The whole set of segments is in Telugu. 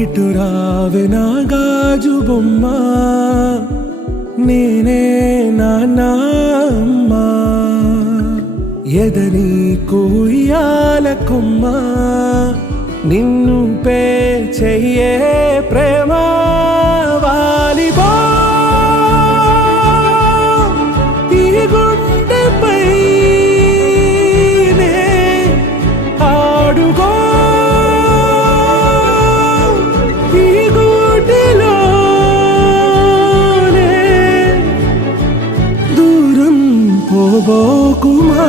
ఇటు రావే నా గాజు బొమ్మ, నేనే నాన్న అమ్మ. ఎదని కుయ్యాల కొమ్మ, నిన్ను పే చెయ్యే ప్రేమ వాలిబా. ఈ గుండెపై నే ఆడుగో, ఈ గుడిలోనే దూరం పోబోకుమా.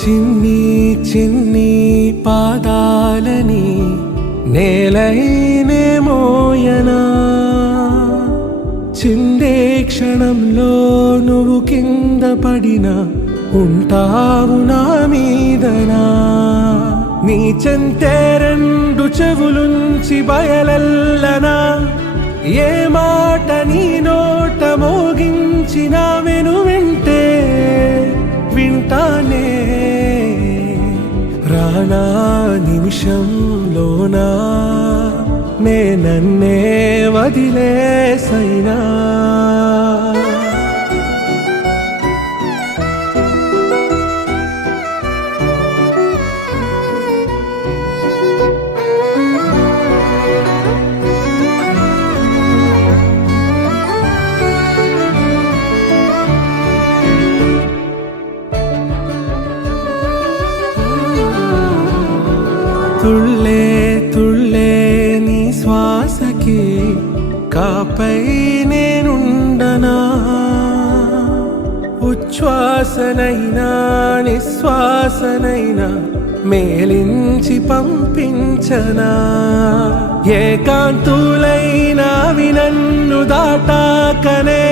చిన్ని చిన్ని పాదాలని నేలైనే మోయనా, చిందే క్షణంలో నువ్వు కింద పడినా ఉంటావు నా మీదనా. నీ చెంతే రెండు చెవులుంచి బయలెల్లనా, ఏ మాట నీ నోట మోగించిన వెను వింటే వింటానే. రానా నిమిషంలోనా నే నన్నే వదిలేసైనా. తుళ్ళే తుళ్ళే నీ శ్వాసకి కాపై నేనుండనా, ఉచ్ఛ్వాసనైనా నిశ్వాసనైనా మేలించి పంపించనా. ఏకాంతులైనా నన్ను దాటాకనే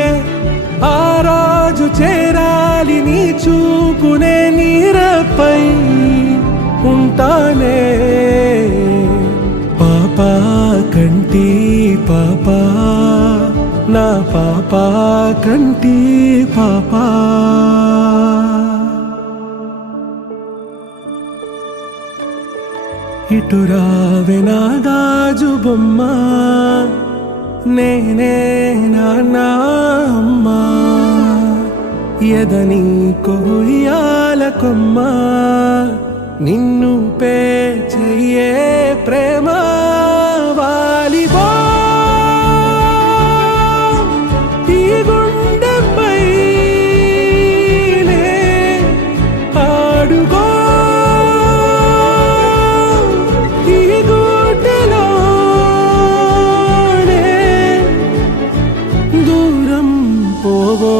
ఆ రాజు చేరాలి నీ చూపునే నీరపై ఉంటానే. పాపా కంటి పాపా, నా పాపా కంటి పాపా. ఇటు రావే నా గాజు బొమ్మ, నేనే నాన్న అమ్మ. ఎదని కొయ్యాల కొమ్మ, నిన్ను పే చెయ్యే ప్రేమ వాలిబా. ఈ గుండెపై నే ఆడుగో, ఈ గుడిలోనే దూరం పోగో.